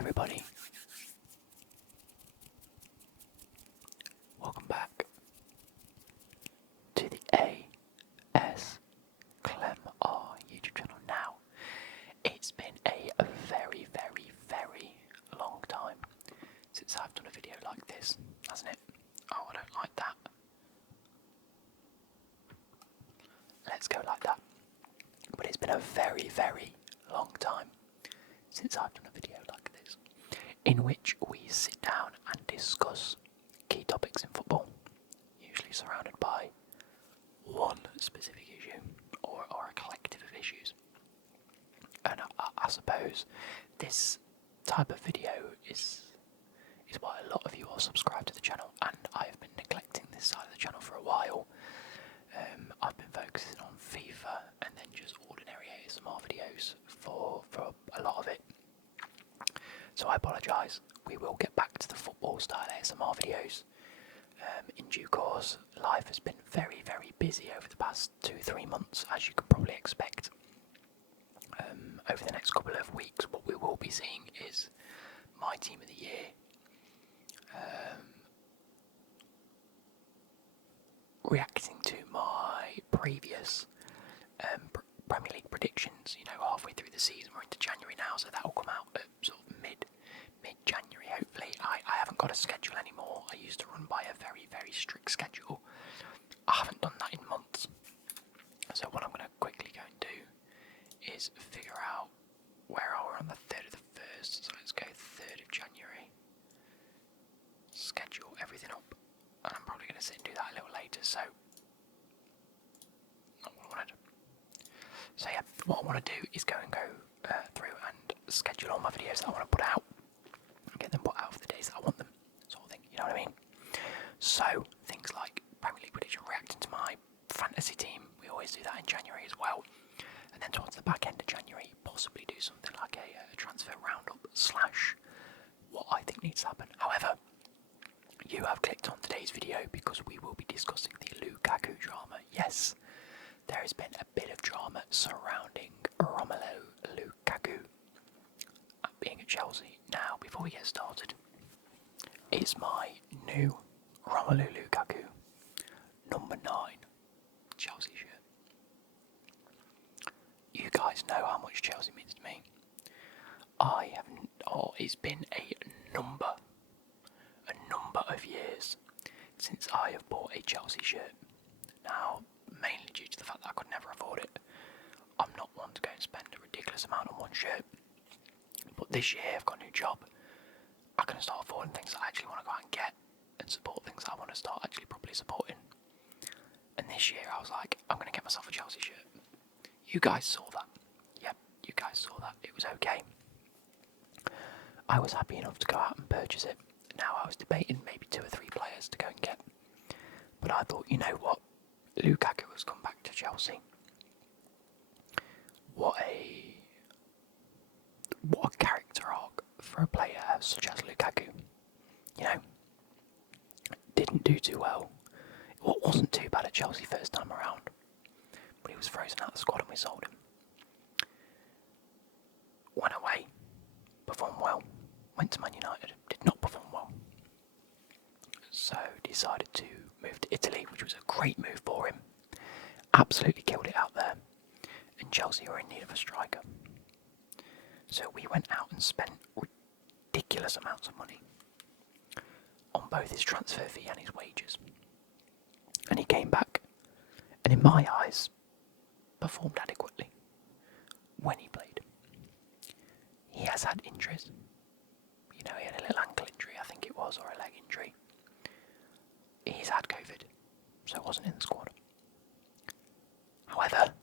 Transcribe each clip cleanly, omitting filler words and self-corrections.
everybody, welcome back to the AS Clem R YouTube channel. Now, it's been a very, very, very long time since I've done a video like this, hasn't it? Oh, I don't like that. Let's go like that. But it's been a very, very long time since I've done a video like this, in which we sit down and discuss key topics in football, usually surrounded by one specific issue or a collective of issues. And I suppose this type of video is why a lot of you are subscribed to the channel, and I have been neglecting this side of the channel for a while. I've been focusing on FIFA and then just ordinary ASMR videos for a lot of it. So I apologise. We will get back to the football style ASMR videos in due course. Life has been very, very busy over the past 2-3 months, as you can probably expect. Over the next couple of weeks, what we will be seeing is my team of the year, reacting to my previous Premier League predictions. You know, halfway through the season, we're into January now, so that will come out at sort of mid-January, hopefully. I haven't got a schedule anymore. I used to run by a very, very strict schedule. I haven't done that in months. So what I'm going to quickly go and do is figure out where are we on the 3rd of the 1st. So let's go 3rd of January. Schedule everything up. And I'm probably going to sit and do that a little later, so not what I want to do. So yeah, what I want to do is go through and schedule all my videos that I want to put out and get them put out for the days that I want them, sort of thing, you know what I mean? So, things like Premier League prediction, reacting to my fantasy team, we always do that in January as well. And then towards the back end of January, possibly do something like a transfer roundup / what I think needs to happen. However, you have clicked on today's video because we will be discussing the Lukaku drama. Yes, there has been a bit of drama surrounding Romelu Lukaku being at Chelsea. Now, before we get started, it's my new Romelu Lukaku number 9 Chelsea shirt. You guys know how much Chelsea means to me. It's been a number of years since I have bought a Chelsea shirt. Now, mainly due to the fact that I could never afford it. I'm not one to go and spend a ridiculous amount on one shirt. But this year I've got a new job. I can start affording things that I actually want to go out and get and support things that I want to start actually properly supporting. And this year I was like, I'm going to get myself a Chelsea shirt. You guys saw that. Yep, you guys saw that. It was okay. I was happy enough to go out and purchase it. Now I was debating maybe 2 or 3 players to go and get. But I thought, you know what? Lukaku has come back to Chelsea. What a character arc for a player such as Lukaku. You know, didn't do too well. It wasn't too bad at Chelsea first time around, but he was frozen out of the squad and we sold him. Went away, performed well. Went to Man United, did not perform well. So decided to move to Italy, which was a great move for him. Absolutely killed it out there. And Chelsea were in need of a striker. So we went out and spent ridiculous amounts of money on both his transfer fee and his wages. And he came back, and in my eyes, performed adequately when he played. He has had injuries. You know, he had a little ankle injury, I think it was, or a leg injury. He's had COVID, so wasn't in the squad. However,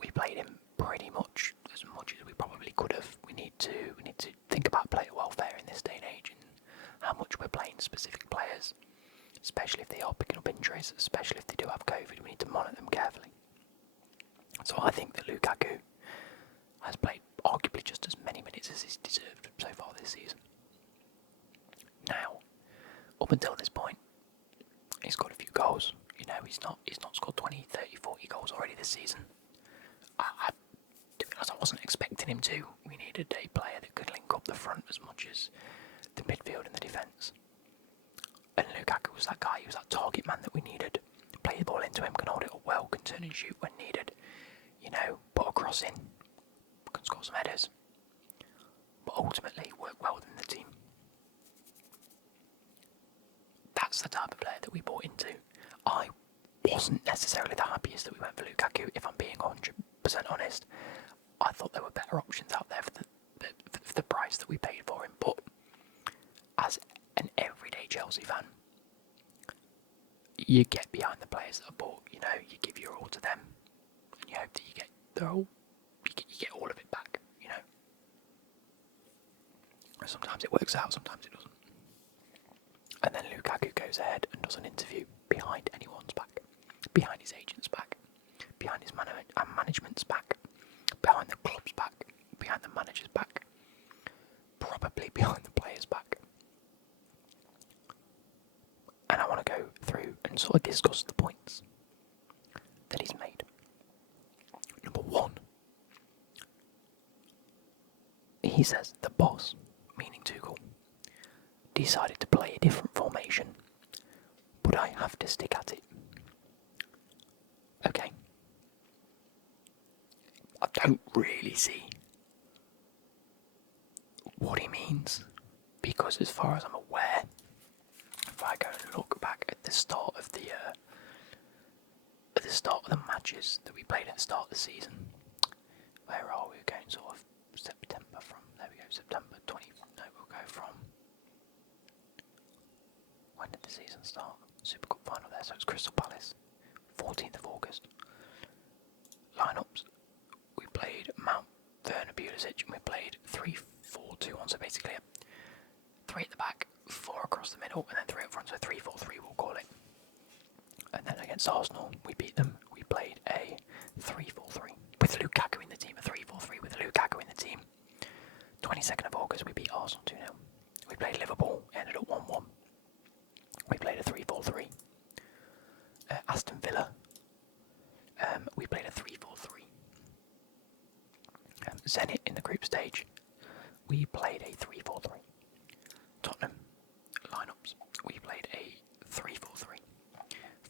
we played him pretty much as we probably could have. We need to think about player welfare in this day and age, and how much we're playing specific players, especially if they are picking up injuries, especially if they do have COVID. We need to monitor them carefully. So I think that Lukaku has played arguably just as many minutes as he's deserved so far this season. Now, up until this point, he's scored a few goals. You know, he's not scored 20, 30, 40 goals already this season. To be honest, I wasn't expecting expecting him to. We needed a player that could link up the front as much as the midfield and the defence. And Lukaku was that guy, he was that target man that we needed. Play the ball into him, can hold it up well, can turn and shoot when needed. You know, put a cross in, can score some headers. But ultimately, work well within the team. That's the type of player that we bought into. I wasn't necessarily the happiest that we went for Lukaku, if I'm being 100% honest. I thought there were better options out there for the price that we paid for him, but as an everyday Chelsea fan, you get behind the players that are bought. You know, you give your all to them, and you hope that you get all of it back. You know, sometimes it works out, sometimes it doesn't. And then Lukaku goes ahead and does an interview behind anyone's back, behind his agent's back, behind his management's back, behind the club's back, behind the manager's back, probably behind the player's back. And I want to go through and sort of discuss the points that he's made. Number one, he says the boss, meaning Tuchel, decided to play a different formation, but I have to stick at it. Okay. I don't really see what he means, because as far as I'm aware, if I go and look back at the start of the matches that we played at the start of the season, where are we going? Sort of September from there we go. September 20. No, we'll go from. When did the season start? Super Cup final there, so it's Crystal Palace, 14th of August. Lineups: we played Mount Werner Pulisic, and we played 3-4-2-1. So basically, 3 at the back, 4 across the middle, and then 3 up front. So 3-4-3, we'll call it. And then against Arsenal, we beat them. We played a 3-4-3 with Lukaku in the team. A 3-4-3 with Lukaku in the team. 22nd of August, we beat Arsenal 2-0. We played Liverpool, ended up 1-1. We played a 3-4-3. Aston Villa, we played a 3-4-3. Zenit in the group stage, we played a 3-4-3. Tottenham lineups, we played a 3-4-3.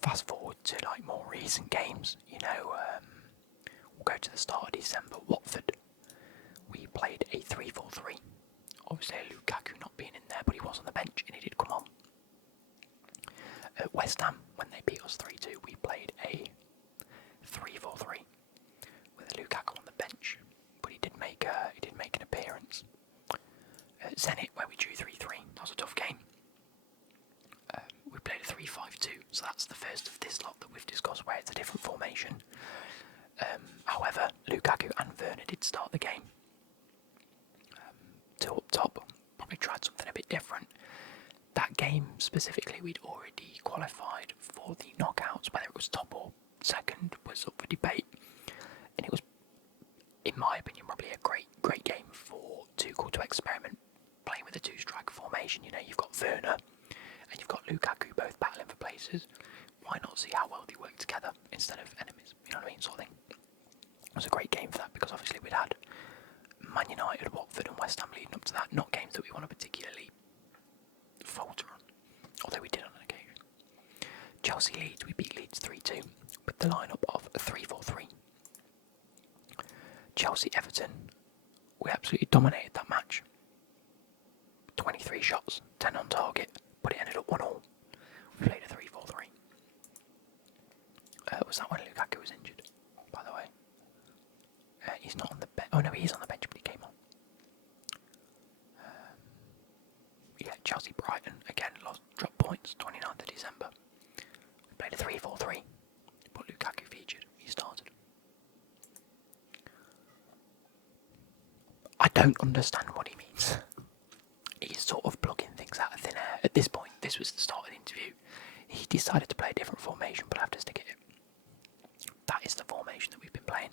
Fast forward to like more recent games, you know, we'll go to the start of December. Watford, we played a 3-4-3. Obviously Lukaku not being in there, but he was on the bench and he did come on. At West Ham, when they beat us 3-2, we played a 3-4-3 with Lukaku on the bench, but he did make an appearance. At Zenit, where we drew 3-3, that was a tough game. We played a 3-5-2, so that's the first of this lot that we've discussed, where it's a different formation. However, Lukaku and Werner did start the game. 2 up top, probably tried something a bit different. That game specifically, we'd already qualified for the knockouts. Whether it was top or second was up for debate, and it was, in my opinion, probably a great game for Tuchel to experiment playing with a 2-striker formation. You know, you've got Werner and you've got Lukaku both battling for places. Why not see how well they work together instead of enemies? You know what I mean, sort of thing. It was a great game for that, because obviously we'd had Man United, Watford and West Ham leading up to that. Not games that we want to particularly falter on, although we did on an occasion. Chelsea Leeds, we beat Leeds 3-2 with the lineup of 3-4-3. Chelsea Everton, we absolutely dominated that match. 23 shots, 10 on target, but it ended up 1-1. We played a 3-4-3. Was that when Lukaku was injured, by the way? He's not on the bench. Oh no, he is on the bench, but he came on. Yeah, Chelsea Brighton, again, dropped points, 29th of December. We played a 3-4-3, but Lukaku featured, he started. I don't understand what he means. He's sort of plugging things out of thin air. At this point, this was the start of the interview. He decided to play a different formation, but I have to stick at it. That is the formation that we've been playing.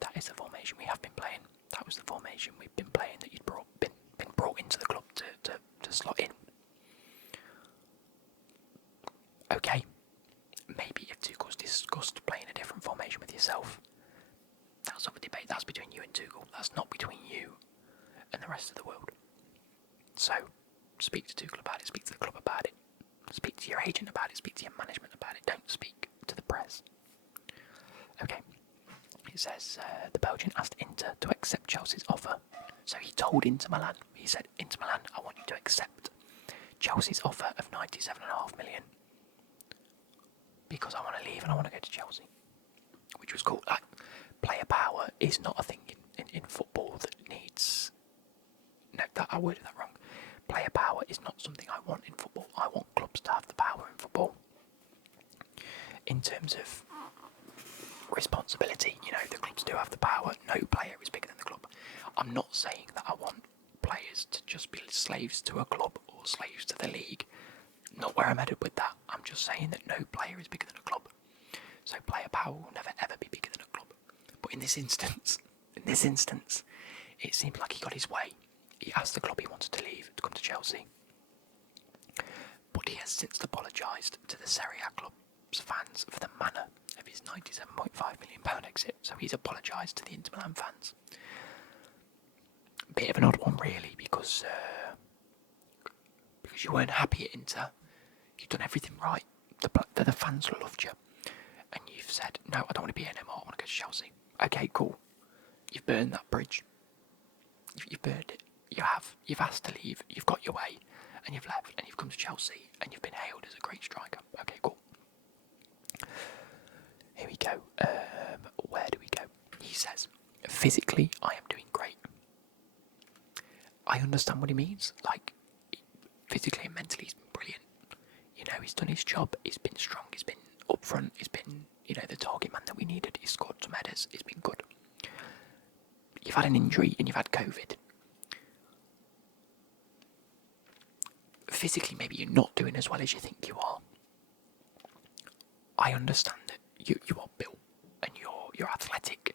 That is the formation we have been playing. That was the formation we've been playing, that you'd been brought into the club to slot in. Okay, maybe if Tuchel's discussed playing a different formation with yourself, that's up for debate. that's between you and Tuchel. That's not between you and the rest of the world. So, speak to Tuchel about it, speak to the club about it, speak to your agent about it, speak to your management about it, don't speak to the press. Okay, it says the Belgian asked Inter to accept Chelsea's offer. So he told Inter Milan, he said, Inter Milan, I want you to accept Chelsea's offer of 97.5 million because I want to leave and I want to go to Chelsea. Which was cool. Like, player power is not a thing in football that needs... No, I worded that wrong. Player power is not something I want in football. I want clubs to have the power in football. In terms of responsibility, the clubs do have the power. No player is bigger than the club. I'm not saying that I want players to just be slaves to a club or slaves to the league. Not where I'm headed with that. I'm just saying that no player is bigger than a club. So player power will never ever be bigger than a club. But in this instance, it seemed like he got his way. He asked the club he wanted to leave to come to Chelsea. But he has since apologised to the Serie A club's fans for the manner of his £97.5 million exit. So he's apologised to the Inter Milan fans. Bit of an odd one really, because you weren't happy at Inter. You've done everything right. The fans loved you. And you've said, no, I don't want to be here anymore, I want to go to Chelsea. Okay, cool. You've burned that bridge. You've burned it. You've asked to leave, you've got your way, and you've left, and you've come to Chelsea, and you've been hailed as a great striker. Okay, cool. Here we go. Where do we go? He says, physically, I am doing great. I understand what he means. Like, physically and mentally, he's been brilliant. He's done his job, he's been strong, he's been up front, he's been, the target man that we needed, he's scored some headers, it's been good. You've had an injury and you've had COVID. Physically, maybe you're not doing as well as you think you are. I understand that you are built and you're athletic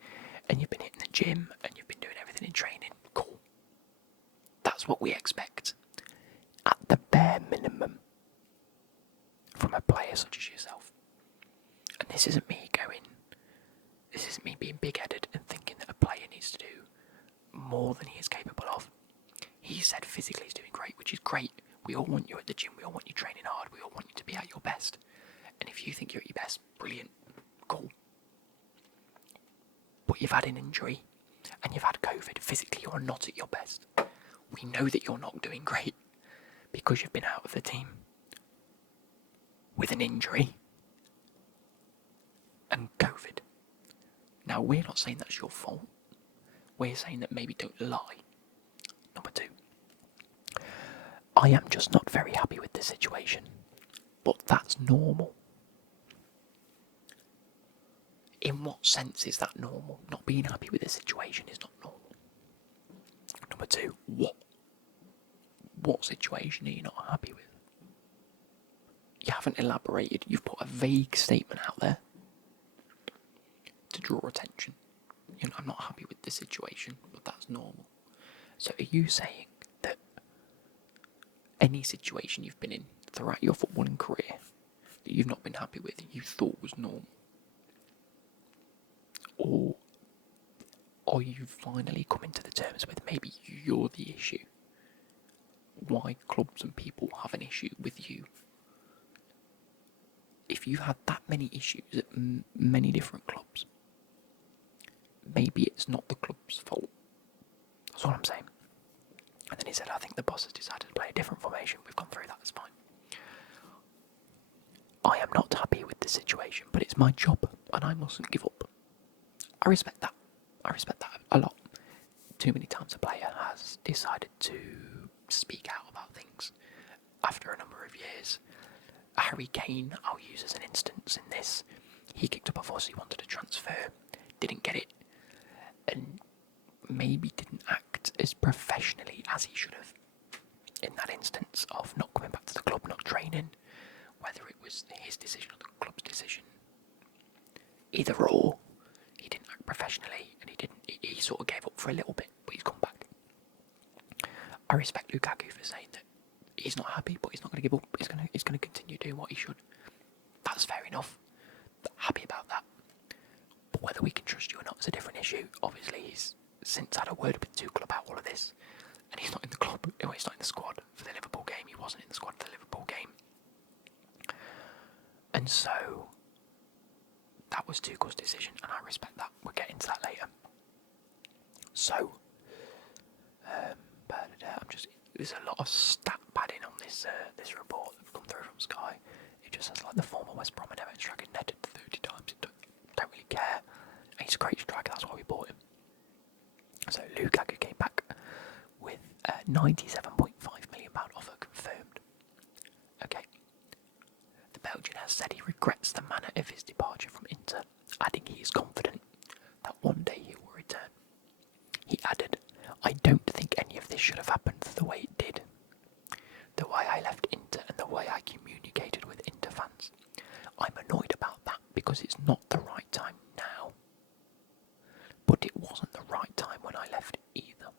and you've been hitting the gym and you've been doing everything in training. Cool. That's what we expect. At the bare minimum from a player such as yourself. And this isn't me being big-headed and thinking that a player needs to do more than he is capable of. He said physically he's doing great, which is great. We all want you at the gym, we all want you training hard, we all want you to be at your best. And if you think you're at your best, brilliant, cool. But you've had an injury and you've had COVID. Physically you're not at your best. We know that you're not doing great because you've been out of the team with an injury and COVID. Now, we're not saying that's your fault. We're saying that maybe don't lie. Number 2. I am just not very happy with this situation. But that's normal. In what sense is that normal? Not being happy with the situation is not normal. Number 2, what situation are you not happy with? You haven't elaborated. You've put a vague statement out there to draw attention. I'm not happy with this situation, but that's normal. So are you saying that any situation you've been in throughout your footballing career that you've not been happy with, you thought was normal? Or are you finally coming to the terms with maybe you're the issue? Why clubs and people have an issue with you? If you've had that many issues at many different clubs, maybe it's not the club's fault. That's all I'm saying. And then he said, I think the boss has decided to play a different formation. We've gone through that, it's fine. I am not happy with the situation, but it's my job and I mustn't give up. I respect that. I respect that a lot. Too many times a player has decided to speak out about things after a number of years. Harry Kane, I'll use as an instance in this. He kicked up a fuss, he wanted to transfer, didn't get it, and maybe didn't act as professionally as he should have in that instance of not coming back to the club, not training, whether it was his decision or the club's decision. Either or, he didn't act professionally and he sort of gave up for a little bit, but he's come back. I respect Lukaku for saying that he's not happy, but he's not going to give up. He's going to continue doing what he should. That's fair enough. Happy about that. But whether we can trust you or not is a different issue. issue. Obviously, he's since had a word with Tuchel about all of this, and he's not in the club. Well, he's not in the squad for the Liverpool game. He wasn't in the squad for the Liverpool game, and so that was Tuchel's decision, and I respect that. We'll get into that later. So, there's a lot of stat padding on this report that's come through from Sky. It just says like the former West Brom and Everton striker netted 30 times. Don't really care. He's a great striker, that's why we bought him. So Lukaku came back with a £97.5 million offer confirmed. Okay. The Belgian has said he regrets the manner of his departure from Inter, adding he is confident that one day he will return. He added, "I don't think any of this should have happened the way it did. The way I left Inter and the way I communicated with Inter fans. I'm annoyed about that because it's not the right time now. But it wasn't the right time when I left either."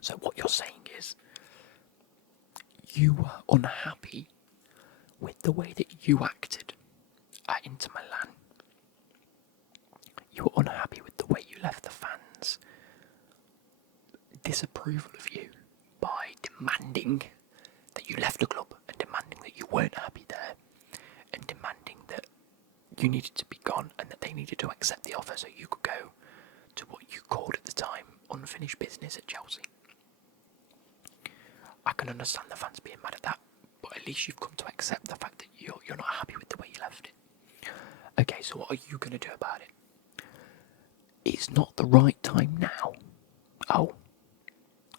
So what you're saying is, you were unhappy with the way that you acted at Inter Milan. You were unhappy with the way you left the fans disapproval of you by demanding that you left the club and demanding that you weren't happy there and demanding that you needed to be gone and that they needed to accept the offer so you could go to what you called at the time unfinished business at Chelsea. I can understand the fans being mad at that, but at least you've come to accept the fact that you're not happy with the way you left it. Okay, so what are you going to do about it? It's not the right time now. Oh.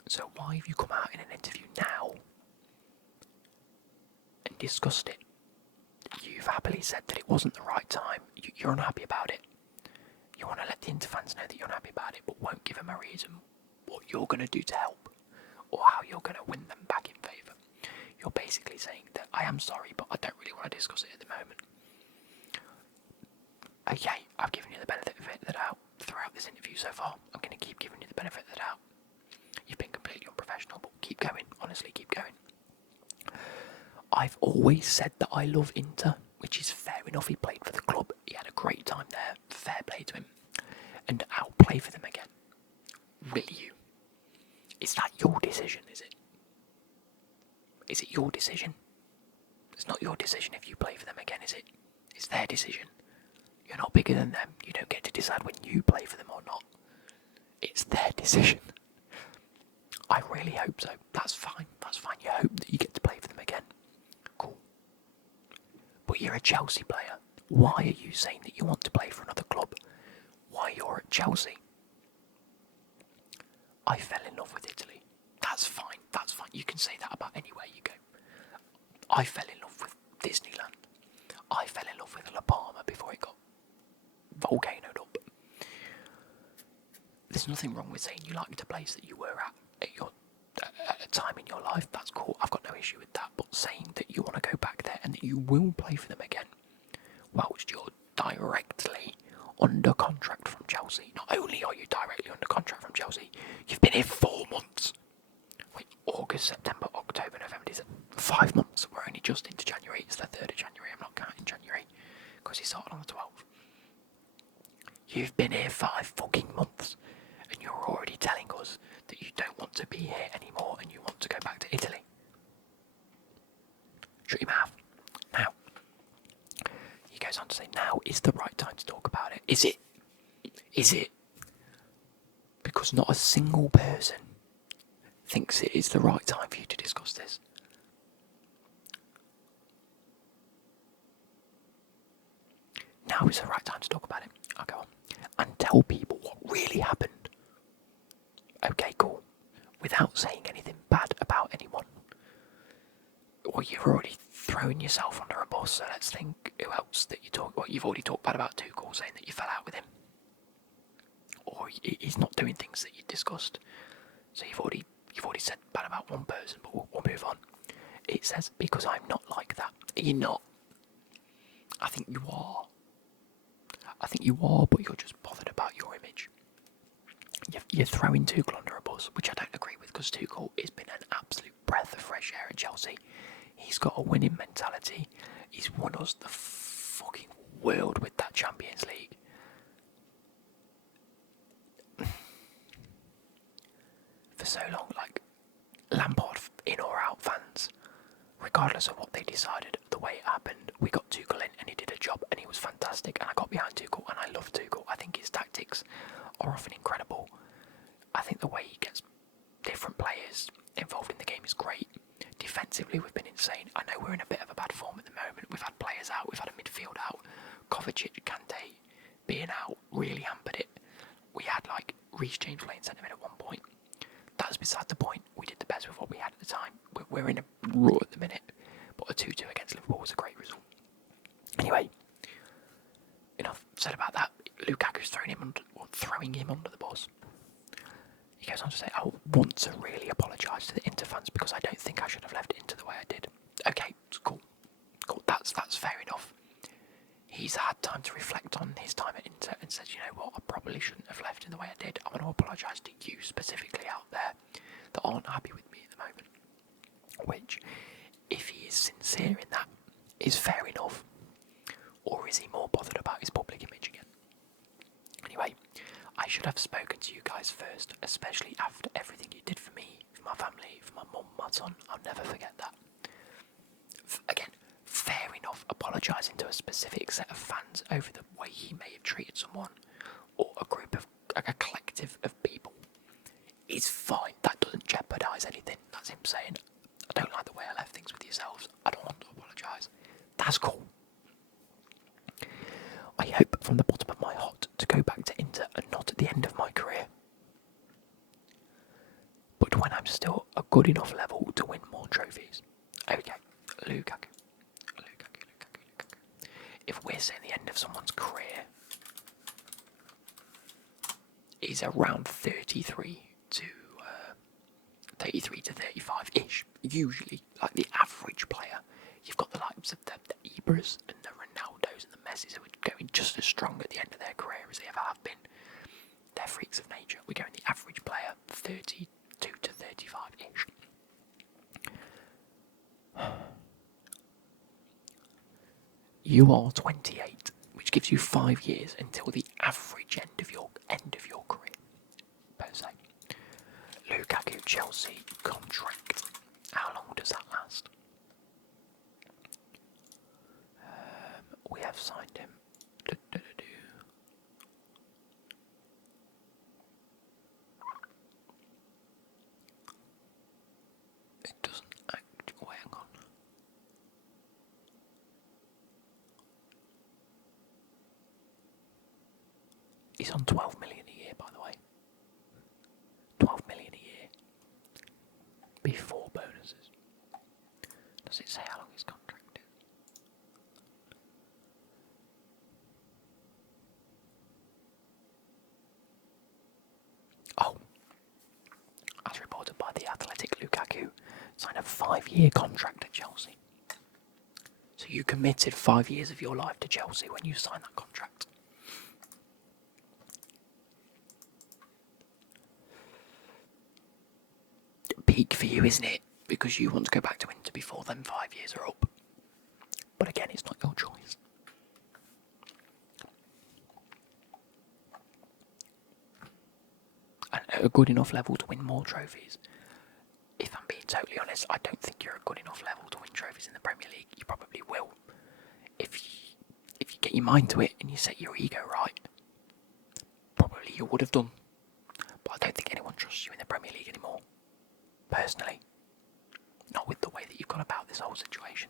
So why have you come out in an interview now and discussed it? You've happily said that it wasn't the right time. You're unhappy about it. You want to let the Inter fans know that you're unhappy about it, but won't give them a reason what you're going to do to help or how you're going to win them back in favour. You're basically saying that I am sorry, but I don't really want to discuss it at the moment. Okay, I've given you the benefit of the doubt throughout this interview so far. I'm going to keep giving you the benefit of the doubt. You've been completely unprofessional, but keep going. Honestly, keep going. I've always said that I love Inter, which is fair enough. He played for the club. He had a great time there. Fair play to him. And I'll play for them again. Will you? Is that your decision, is it? Is it your decision? It's not your decision if you play for them again, is it? It's their decision. You're not bigger than them. You don't get to decide when you play for them or not. It's their decision. I really hope so. That's fine. That's fine. You hope that you get to play for them again. Cool. But you're a Chelsea player. Why are you saying that you want to play for another club? Why you're at Chelsea? I fell in love with Italy. That's fine. That's fine. You can say that about anywhere you go. I fell in love with Disneyland. I fell in love with La Palma before it got volcanoed up. There's nothing wrong with saying you liked a place that you were at a time in your life. That's cool. I've got no issue with that. But saying that you want to go back there and that you will play for them again, whilst you're directly under contract from Chelsea. Not only are you directly under contract from Chelsea, you've been here 4 months. Wait, August, September, October, November, December. 5 months. We're only just into January. It's the 3rd of January. I'm not counting January because he started on the 12th. You've been here 5 fucking months and you're already telling us that you don't want to be here anymore and you want to go back to Italy. Shut your mouth. Now, he goes on to say, now is the right time to talk about it. Is it? Is it? Because not a single person thinks it is the right time for you to discuss this. Now is the right time to talk about it. I'll go on. And tell people what really happened. Okay, cool. Without saying anything bad about anyone. Well, you've already thrown yourself under a bus, so let's think who else that you talk. Well, you've already talked bad about Tuchel, saying that you fell out with him. Or he's not doing things that you discussed. So you've already said bad about one person, but we'll move on. It says, because I'm not like that. You're not. I think you are. But you're just bothered about your image. You're throwing Tuchel under a bus, which I don't agree with, because Tuchel has been an absolute breath of fresh air at Chelsea. He's got a winning mentality. He's won us the fucking world with that Champions League. so long, like, Lampard, in or out fans, regardless of what they decided, the way it happened, we got Tuchel in and he did a job and he was fantastic, and I got behind Tuchel and I love Tuchel. I think his tactics are often incredible. I think the way he gets different players involved in the game is great. Defensively, we've been insane. I know we're in a bit of a bad form at the moment. We've had players out, we've had a midfield out. Kovacic, Kante being out really hampered it. We had like Reece James playing centre mid at one point. That's beside the point. We did the best with what we had at the time. We're in a roar at the minute, but a 2-2 against Liverpool was a great result. Anyway, enough said about that. Lukaku's throwing him under the bus. He goes on to say, I want to really apologise to the Inter fans because I don't think I should have left Inter the way I did. Okay, cool. That's fair enough. He's had time to reflect on his time at Inter and says, you know what, I probably shouldn't have left in the way I did. I want to apologise to you specifically out there that aren't happy with me at the moment. Which, if he is sincere in that, is fair enough. Or is he more bothered about his public image again? Anyway, I should have spoken to you guys first, especially after everything you did for me, for my family, for my mum, my son. I'll never forget that. Again, fair enough, apologising to a specific set of fans over the way he may have treated someone, or a group of, like a collective of people, is fine. That doesn't jeopardise anything. That's him saying, I don't like the way I left things with yourselves. I don't want to apologise. That's cool. I hope from the bottom of my heart to go back to Inter and not at the end of my career, but when I'm still a good enough level to win more trophies. Okay, Lukaku. If we're saying the end of someone's career is around 33 to 35-ish, usually, like the average player, you've got the likes of the Ibras and the Ronaldos and the Messis who are going just as strong at the end of their career as they ever have been. They're freaks of nature. We're going the average player, 32 to 35-ish. You are 28, which gives you 5 years until the average end of your career, per se. Lukaku, Chelsea contract. How long does that last? We have signed him. It doesn't act. Oh, hang on. He's on 12 million a year, by the way. 12 million a year. Before bonuses. Does it say how long his contract is? Oh. As reported by The Athletic, Lukaku signed a 5-year contract at Chelsea. So you committed 5 years of your life to Chelsea when you signed that contract. Peak for you, isn't it? Because you want to go back to Inter before them 5 years are up. But again, it's not your choice. And at a good enough level to win more trophies. If I'm being totally honest, I don't think you're at a good enough level to win trophies in the Premier League. You probably will. If you get your mind to it and you set your ego right, probably you would have done. But I don't think anyone trusts you in the Premier League anymore. Personally. Not with the way that you've gone about this whole situation.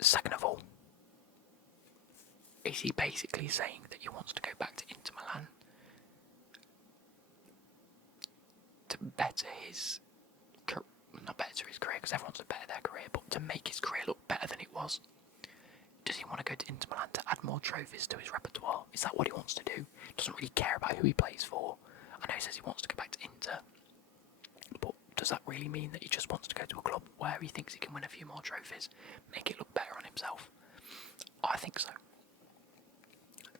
Second of all, is he basically saying that he wants to go back to Inter Milan to better his career? Not better his career, because everyone's to better their career, but to make his career look better than it was. Does he want to go to Inter Milan to add more trophies to his repertoire? Is that what he wants to do? Doesn't really care about who he plays for. I know he says he wants to go back to Inter, but does that really mean that he just wants to go to a club where he thinks he can win a few more trophies, make it look better on himself? I think so.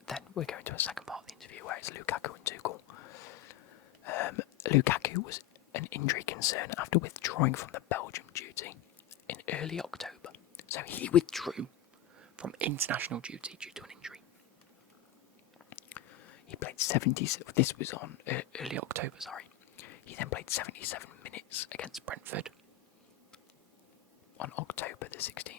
Then we're going to a second part of the interview where it's Lukaku and Tuchel. Lukaku was an injury concern after withdrawing from the Belgium duty in early October. So he withdrew from international duty due to an injury. He played 70. This was on early October. Sorry, he then played 77 minutes against Brentford on October the 16th.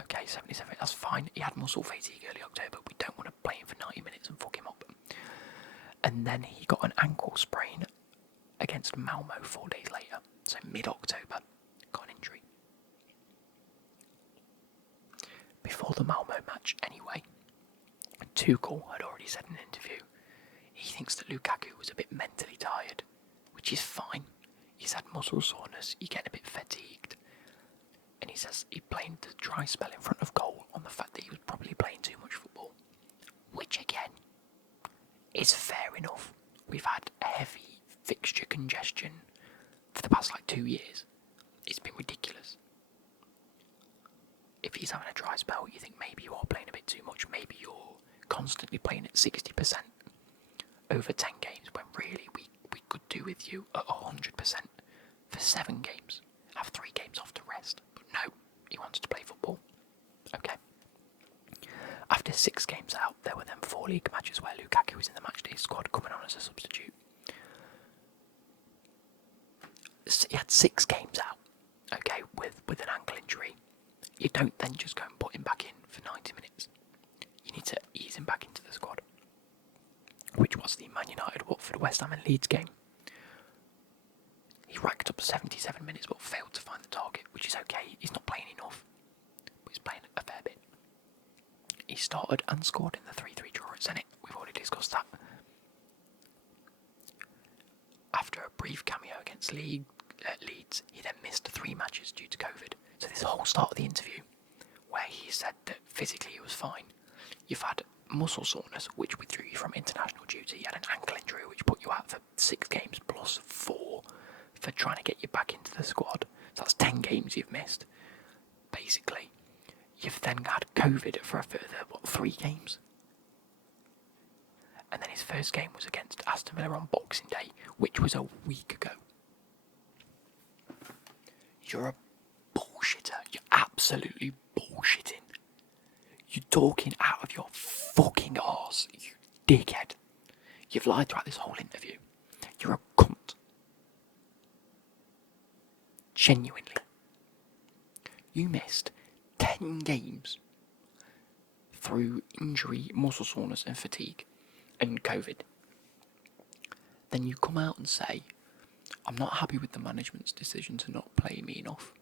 Okay, 77, that's fine. He had muscle fatigue early October. We don't want to play him for 90 minutes and fuck him up. And then he got an ankle sprain against Malmo 4 days later. So mid-October, got an injury. Before the Malmo match anyway, Tuchel had already said in an interview he thinks that Lukaku was a bit mentally tired, which is fine. He's had muscle soreness, he's getting a bit fatigued. And he says he blamed the dry spell in front of goal on the fact that he was probably playing too much football. Which again, is fair enough. We've had heavy fixture congestion for the past 2 years. It's been ridiculous. If he's having a dry spell, you think maybe you are playing a bit too much. Maybe you're constantly playing at 60% over 10 games when really we could do with you at 100% for 7 games. Have 3 games off to rest. But no, he wants to play football. Okay. After 6 games out, there were then 4 league matches where Lukaku was in the matchday squad coming on as a substitute. He had 6 games out, okay, with an ankle injury. You don't then just go and put him back in for 90 minutes. You need to ease him back into the squad, which was the Man United, Watford, West Ham and Leeds game. He racked up 77 minutes but failed to find the target, which is okay. He's not playing enough, but he's playing a fair bit. He started and scored in the 3-3 draw at Zenit. We've already discussed that. After a brief cameo against Leeds, he then missed 3 matches due to COVID. So this whole start of the interview, where he said that physically he was fine, you've had muscle soreness, which withdrew you from international duty. You had an ankle injury, which put you out for 6 games plus 4 for trying to get you back into the squad. So that's 10 games you've missed, basically. You've then had COVID for a further, 3 games? And then his first game was against Aston Villa on Boxing Day, which was a week ago. You're a bullshitter. You're absolutely bullshitting. You're talking out of your fucking arse, you dickhead. You've lied throughout this whole interview. You're a cunt. Genuinely. You missed 10 games through injury, muscle soreness and fatigue and COVID. Then you come out and say, I'm not happy with the management's decision to not play me enough.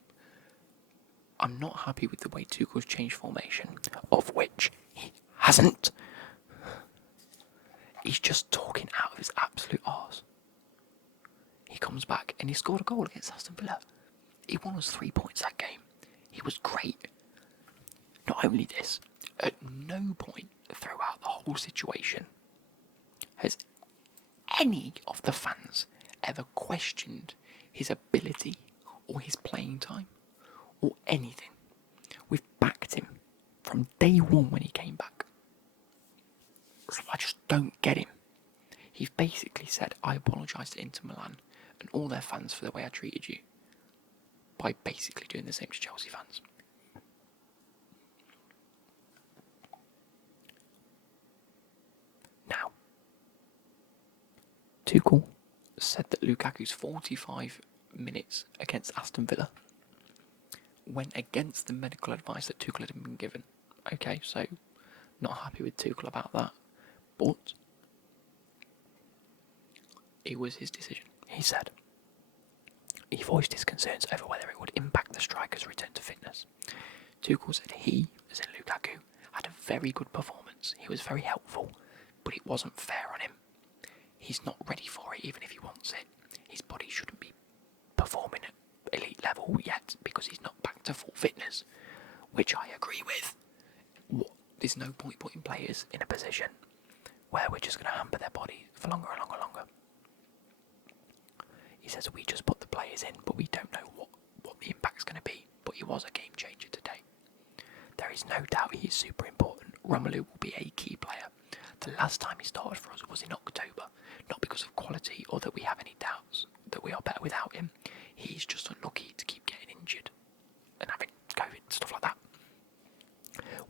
I'm not happy with the way Tuchel's changed formation, of which he hasn't. He's just talking out of his absolute arse. He comes back and he scored a goal against Aston Villa. He won us 3 points that game. He was great. Not only this, at no point throughout the whole situation has any of the fans ever questioned his ability or his playing time or anything. We've backed him from day one when he came back. So I just don't get him. He's basically said, I apologised to Inter Milan and all their fans for the way I treated you, by basically doing the same to Chelsea fans. Now, Tuchel said that Lukaku's 45 minutes against Aston Villa went against the medical advice that Tuchel had been given. Okay, so not happy with Tuchel about that, but it was his decision. He said he voiced his concerns over whether it would impact the striker's return to fitness. Tuchel said he, as in Lukaku, had a very good performance. He was very helpful, but it wasn't fair on him. He's not ready for it, even if he wants it. His body shouldn't be performing at elite level yet because he's not back to full fitness, which I agree with. There's no point putting players in a position where we're just going to hamper their body for longer and longer and longer. He says we just put the players in, but we don't know what the impact's going to be. But he was a game changer today. There is no doubt he is super important. Ramble will be a key player. The last time he started for us was in October, not because of quality or that we have any doubts that we are better without him. He's just unlucky to keep getting injured and having COVID, stuff like that.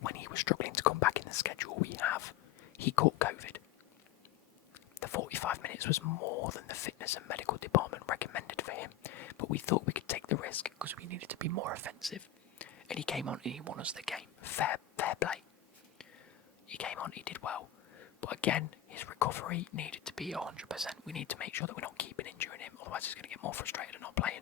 When he was struggling to come back in the schedule he caught COVID. The 45 minutes This was more than the fitness and medical department recommended for him, but we thought we could take the risk because we needed to be more offensive. And he came on and he won us the game. Fair play. He came on, he did well. But again, his recovery needed to be 100%. We need to make sure that we're not keeping injuring him, otherwise he's going to get more frustrated and not playing.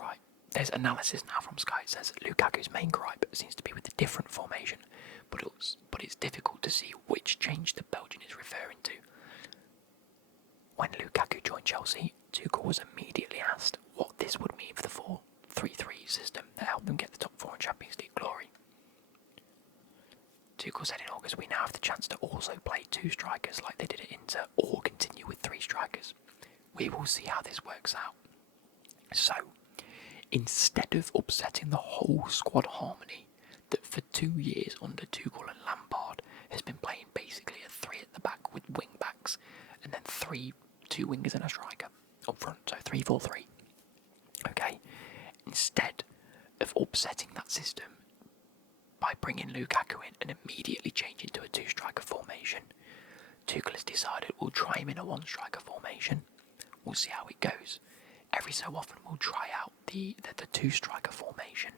Right, there's analysis now from Sky. It says Lukaku's main gripe seems to be with the different formation, but it's difficult to see which change the Belgian is referring to. When Lukaku joined Chelsea, Tuchel was immediately asked what this would mean for the 4-3-3 system that helped them get the top 4 in Champions League glory. Tuchel said in August, we now have the chance to also play 2 strikers like they did at Inter, or continue with 3 strikers. We will see how this works out. So, instead of upsetting the whole squad harmony that for 2 years under Tuchel and Lampard has been playing basically a 3 at the back with wing backs, and then 2 wingers and a striker up front, so 3-4-3. Okay? Instead of upsetting that system by bringing Lukaku in and immediately changing to a 2-striker formation, Tuchel has decided we'll try him in a 1-striker formation. We'll see how it goes. Every so often we'll try out the 2-striker formation.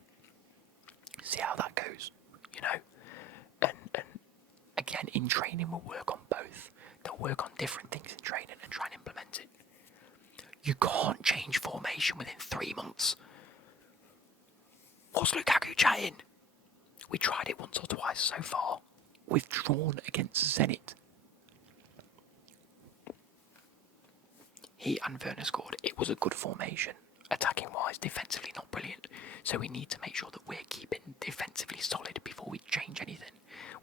See how that goes, you know? And again, in training we'll work on both. They'll work on different things in training and try and implement it. You can't change formation within 3 months. What's Lukaku chatting? We tried it once or twice so far. We've drawn against Zenit. He and Werner scored. It was a good formation. Attacking wise, defensively not brilliant. So we need to make sure that we're keeping defensively solid before we change anything.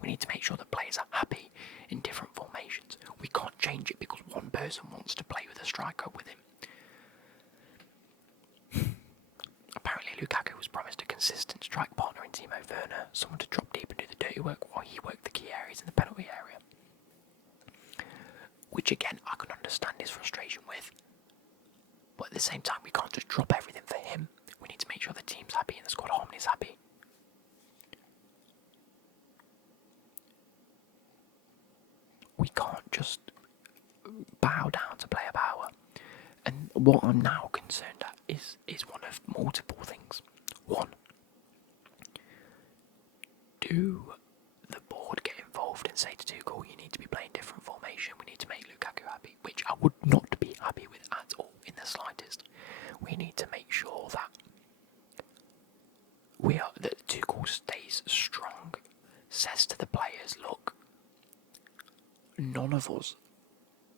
We need to make sure that players are happy in different formations. We can't change it because one person wants to play with a striker with him. Apparently Lukaku was promised a consistent strike partner in Timo Werner, someone to drop deep and do the dirty work while he worked the key areas in the penalty area. Which again, I can understand his frustration with. But at the same time, we can't just drop everything for him. We need to make sure the team's happy and the squad harmony is happy. We can't just bow down to player power. And what I'm now concerned at is one of multiple things. One, do the board get involved and say to Tuchel, you need to be playing different formation, we need to make Lukaku happy, which I would not be happy with at all in the slightest. We need to make sure that that Tuchel stays strong, says to the players, look, none of us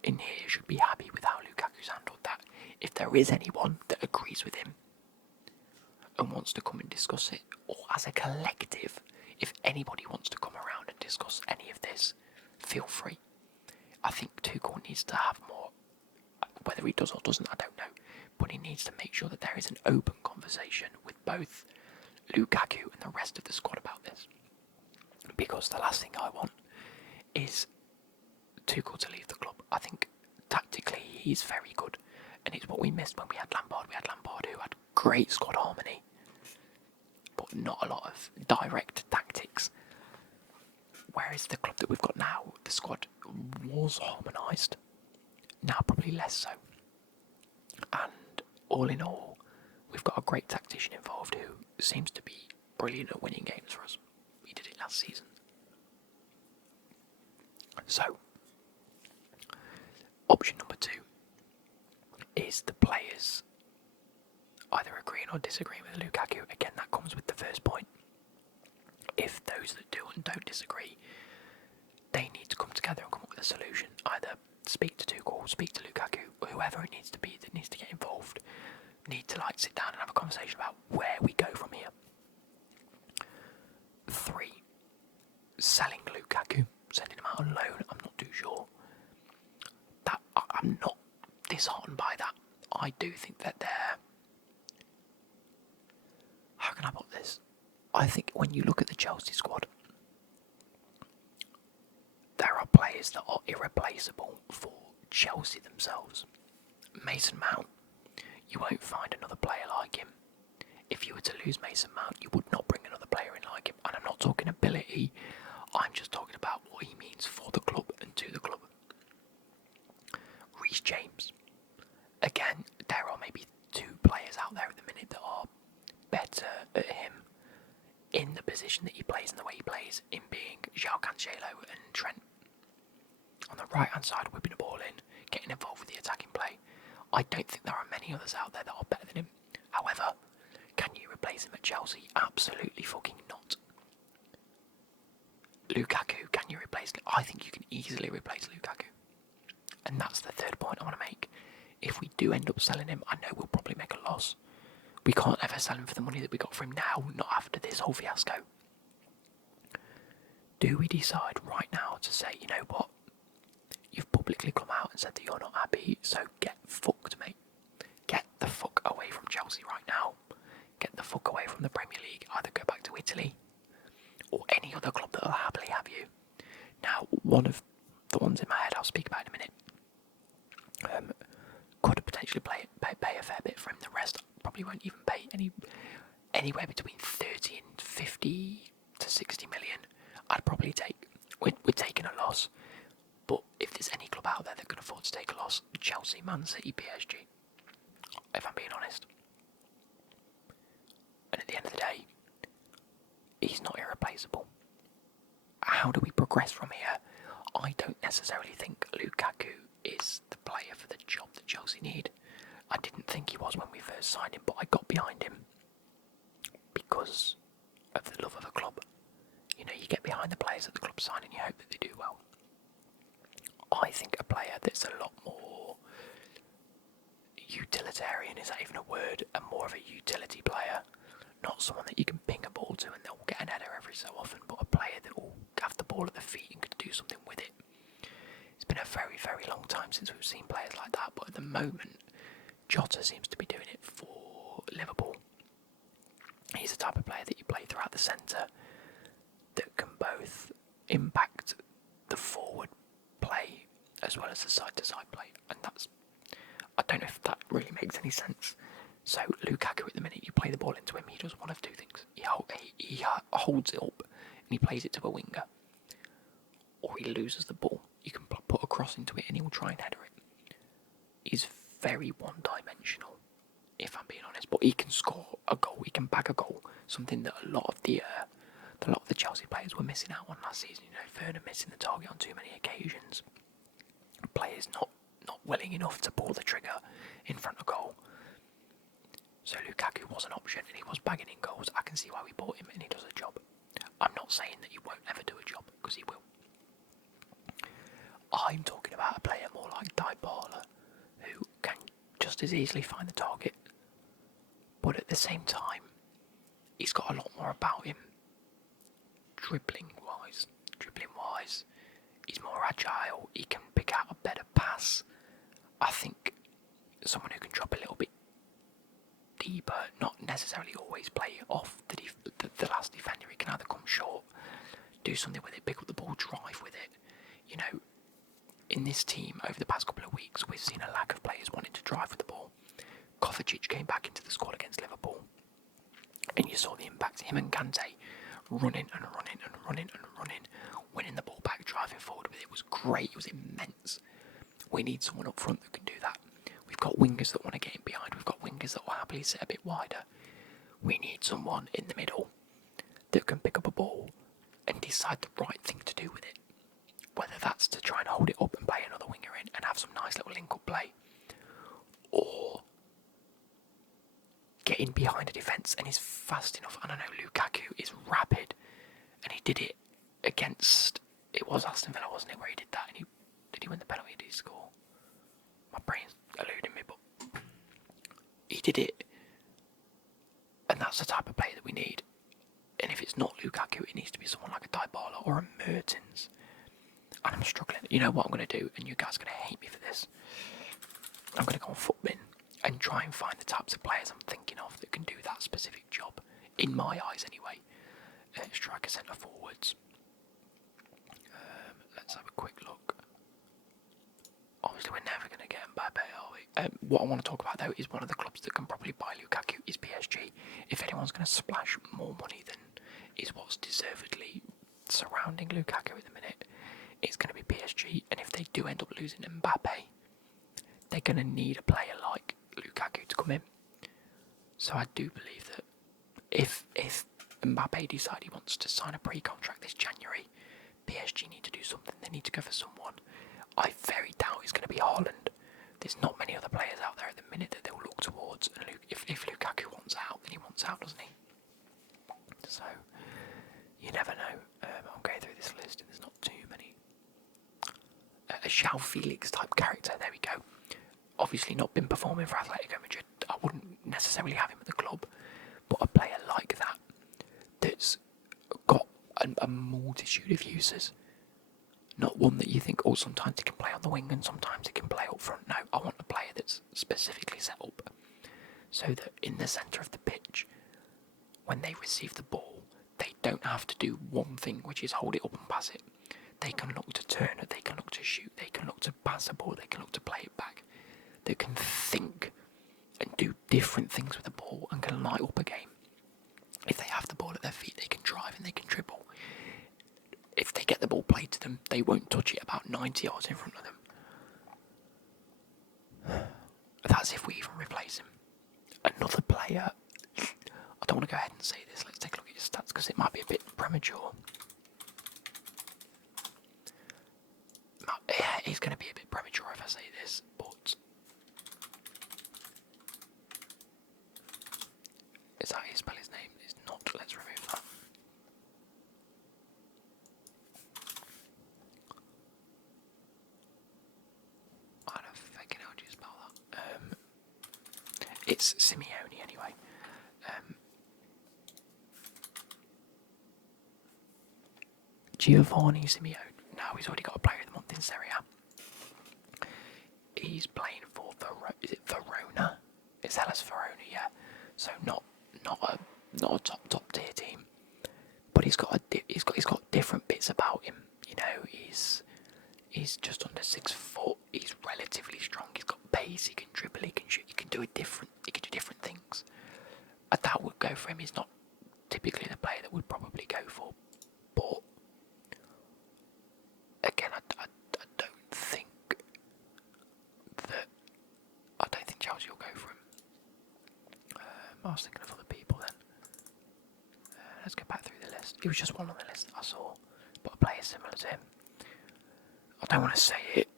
in here should be happy with how Lukaku's handled that. If there is anyone that agrees with him and wants to come and discuss it, or as a collective, if anybody wants to come around and discuss any of this, feel free. I think Tuchel needs to have more, whether he does or doesn't, I don't know, but he needs to make sure that there is an open conversation with both Lukaku and the rest of the squad about this. Because the last thing I want is Tuchel to leave the club. I think tactically he's very good, and it's what we missed when we had Lampard. We had Lampard who had great squad harmony, but not a lot of direct tactics. Whereas the club that we've got now, the squad was harmonised, now probably less so. And all in all, we've got a great tactician involved who seems to be brilliant at winning games for us. We did it last season. So, option number 2 is the players either agreeing or disagreeing with Lukaku. Again, that comes with the first point. If those that do and don't disagree, they need to come together and come up with a solution. Either speak to Tuchel, speak to Lukaku, or whoever it needs to be that needs to get involved. Need to sit down and have a conversation about where we go from here. 3, selling Lukaku, sending him out on loan. I'm not too sure. I'm not disheartened by that. I do think that how can I put this? I think when you look at the Chelsea squad, there are players that are irreplaceable for Chelsea themselves. Mason Mount, you won't find another player like him. If you were to lose Mason Mount, you would not bring another player in like him. And I'm not talking ability, I'm just talking about what he means for the club and to Cancelo and Trent on the right hand side, whipping the ball in, getting involved with the attacking play. I don't think there are many others out there that are better than him. However, can you replace him at Chelsea? Absolutely fucking not. Lukaku, can you replace him? I think you can easily replace Lukaku. And that's the third point I want to make. If we do end up selling him, I know we'll probably make a loss. We can't ever sell him for the money that we got for him now, not after this whole fiasco. Do we decide right now to say, you know what? You've publicly come out and said that you're not happy, so get fucked, mate. Get the fuck away from Chelsea right now. Get the fuck away from the Premier League. Either go back to Italy or any other club that will happily have you. Now, one of the ones in my head I'll speak about in a minute could potentially pay a fair bit for him. The rest probably won't even pay anywhere between 30 and 50 to 60 million. I'd probably take. We're taking a loss. But if there's any club out there that can afford to take a loss, Chelsea, Man City, PSG, if I'm being honest. And at the end of the day, he's not irreplaceable. How do we progress from here? I don't necessarily think Lukaku is the player for the job that Chelsea need. I didn't think he was when we first signed him, but I got behind him because of the love of the club. You know, you get behind the players that the club sign and you hope that they do well. I think a player that's a lot more utilitarian, is that even a word? More of a utility player, not someone that you can ping a ball to and they'll get an header every so often, but a player that will have the ball at the feet and could do something with it. It's been a very, very long time since we've seen players like that, but at the moment, Jota seems to be doing it for Liverpool. He's the type of player that you play throughout the centre that can both impact the forward play as well as the side-to-side play, and that's, I don't know if that really makes any sense. So Lukaku, at the minute you play the ball into him, he does one of two things. He holds it up and he plays it to a winger, or he loses the ball. You can put a cross into it and he'll try and header it. He's very one-dimensional, if I'm being honest, but he can score a goal, he can bag a goal, something that a lot of the Chelsea players were missing out on last season. You know, Werner missing the target on too many occasions. Players not willing enough to pull the trigger in front of goal. So Lukaku was an option and he was bagging in goals. I can see why we bought him and he does a job. I'm not saying that he won't ever do a job, because he will. I'm talking about a player more like Dybala, who can just as easily find the target, but at the same time, he's got a lot more about him. Dribbling wise, he's more agile, he can pick out a better pass. I think someone who can drop a little bit deeper, not necessarily always play it off the last defender. He can either come short, do something with it, pick up the ball, drive with it. You know, in this team over the past couple of weeks, we've seen a lack of players wanting to drive with the ball. Kovacic came back into the squad against Liverpool, and you saw the impact. Him and Kante running, winning the ball back, driving forward with it was great. It was immense. We need someone up front that can do that. We've got wingers that want to get in behind. We've got wingers that will happily sit a bit wider. We need someone in the middle that can pick up a ball and decide the right thing to do with it. Whether that's to try and hold it up and play another winger in and have some nice little link-up play, or get in behind a defence and is fast enough. And I know Lukaku is rapid, and he did it against, it was Aston Villa, wasn't it, where he did that, and did he win the penalty? Did he score? My brain's eluding me, but he did it, and that's the type of player that we need. And if it's not Lukaku, it needs to be someone like a Dybala or a Mertens. And I'm struggling. You know what I'm going to do, and you guys are going to hate me for this. I'm going to go on Footbin and try and find the types of players I'm thinking of that can do that specific job, in my eyes anyway. Striker, centre forwards. Let's have a quick look. Obviously we're never going to get Mbappe, are we? What I want to talk about though is one of the clubs that can probably buy Lukaku is PSG. If anyone's going to splash more money than is what's deservedly surrounding Lukaku at the minute, it's going to be PSG. And if they do end up losing Mbappe, they're going to need a player like Lukaku to come in. So I do believe that if Mbappe decide he wants to sign a pre-contract this January, PSG PSG need to do something. They need to go for someone. I very doubt it's going to be Haaland. There's not many other players out there at the minute that they'll look towards. And if Lukaku wants out, then he wants out, doesn't he? So, you never know. I'm going through this list and there's not too many. A João Felix type character, there we go. Obviously not been performing for Atletico Madrid. I wouldn't necessarily have him at the club. But a player like that, that's got a multitude of uses. Not one that you think, oh, sometimes he can play on the wing and sometimes he can play up front. No, I want a player that's specifically set up so that in the centre of the pitch, when they receive the ball, they don't have to do one thing, which is hold it up and pass it. They can look to turn it, they can look to shoot, they can look to pass the ball, they can look to play it back. They can think and do different things with the ball and can light up a game. If they have the ball at their feet, they can drive and they can dribble. If they get the ball played to them, they won't touch it about 90 yards in front of them. That's if we even replace him. Another player, I don't want to go ahead and say this, let's take a look at his stats because it might be a bit premature. Yeah, it's going to be a bit premature if I say this, but is that how you spell his name? It's not, let's remove that. I don't fucking know how do you spell that. It's Simeone anyway. Giovanni Simeone. Now he's already got a player of the month in Serie A. He's playing for is it Verona? It's Hellas Verona, yeah. So not a top tier team, but he's got different bits about him. You know, he's just under 6 foot. He's relatively strong. He's got pace. He can dribble. He can shoot. He can do different things. That would go for him. He's not typically the player that would probably go for, but again, I don't think Chelsea will go for him. I was thinking of other people then. Let's go back through the list. He was just one on the list that I saw, but a player similar to him. I don't want to say it,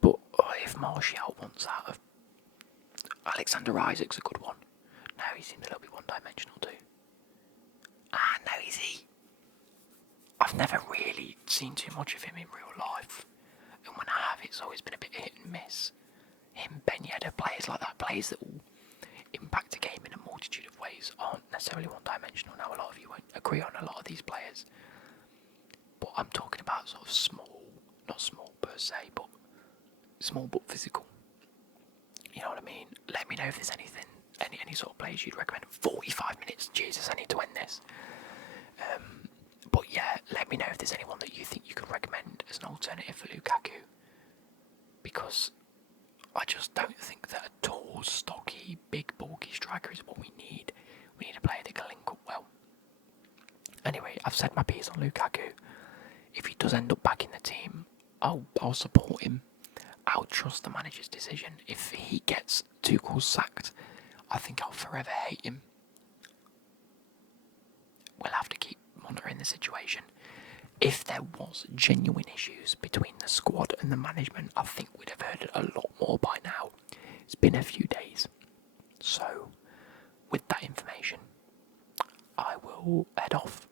but if Martial wants out of Alexander Isaac's a good one. No, he seems a little bit one-dimensional too. No, is he? I've never really seen too much of him in real life, and when I have, it's always been a bit hit and miss. Him, Ben Yedder, players like that, players that will impact a game in a multitude of ways, aren't necessarily one-dimensional. Now, a lot of you won't agree on a lot of these players, but I'm talking about sort of small, not small per se, but small but physical. You know what I mean? Let me know if there's anything, any sort of players you'd recommend. 45 minutes, Jesus, I need to end this. But yeah, let me know if there's anyone that you think you could recommend as an alternative for Lukaku, because I just don't think that a tall, stocky, big, bulky striker is what we need. We need a player that can link up well. Anyway, I've said my piece on Lukaku. If he does end up back in the team, I'll support him. I'll trust the manager's decision. If he gets Tuchel sacked, I think I'll forever hate him. We'll have to keep monitoring the situation. If there was genuine issues between the squad and the management, I think we'd have heard a lot more by now. It's been a few days. So, with that information, I will head off